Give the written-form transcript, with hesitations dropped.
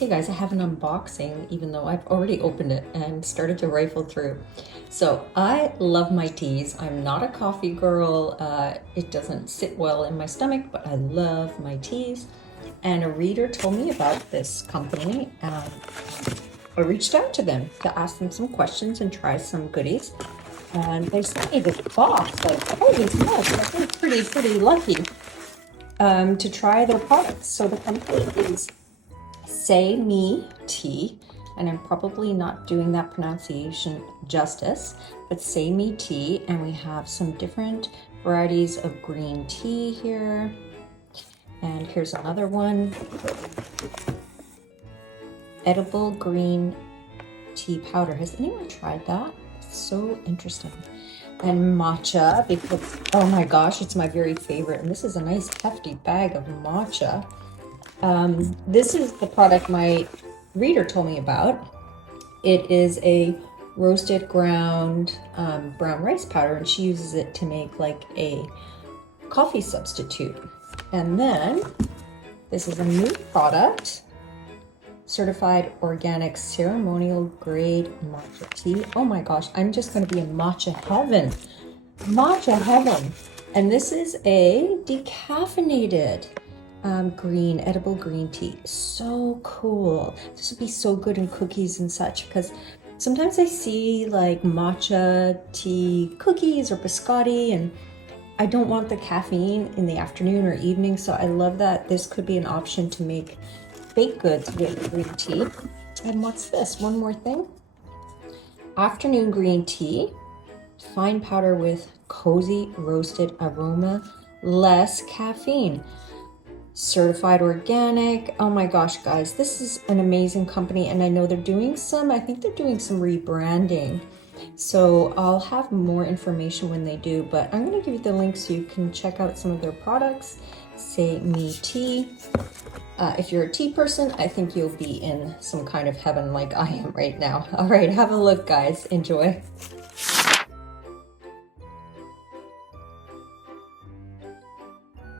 Hey guys, I have an unboxing even though I've already opened it and started to rifle through. So I love my teas. I'm not a coffee girl. It doesn't sit well in my stomach, but I love my teas. And a reader told me about this company. I reached out to them to ask them some questions and try some goodies. And they sent me this box, like, holy smokes, I think pretty lucky to try their products. So the company is Sei Mee Tea, and I'm probably not doing that pronunciation justice, but Sei Mee Tea, and we have some different varieties of green tea here. And here's another one. Edible green tea powder. Has anyone tried that? It's so interesting. And matcha, because oh my gosh, it's my very favorite. And this is a nice hefty bag of matcha. This is the product my reader told me about. It is a roasted ground brown rice powder, and she uses it to make like a coffee substitute. And then this is a new product, certified organic ceremonial grade matcha tea. Oh my gosh, I'm just going to be in Matcha Heaven. Matcha Heaven. And this is a decaffeinated edible green tea. So cool. This would be so good in cookies and such, because sometimes I see like matcha tea cookies or biscotti, and I don't want the caffeine in the afternoon or evening. So I love that this could be an option to make baked goods with green tea. And what's this? One more thing. Afternoon green tea, fine powder with cozy roasted aroma, less caffeine. Certified organic. Oh my gosh, guys, this is an amazing company, and I know they're doing some, I think they're doing some rebranding. So I'll have more information when they do, but I'm going to give you the link so you can check out some of their products. Sei Mee Tea. If you're a tea person, I think you'll be in some kind of heaven like I am right now. All right, have a look, guys. Enjoy.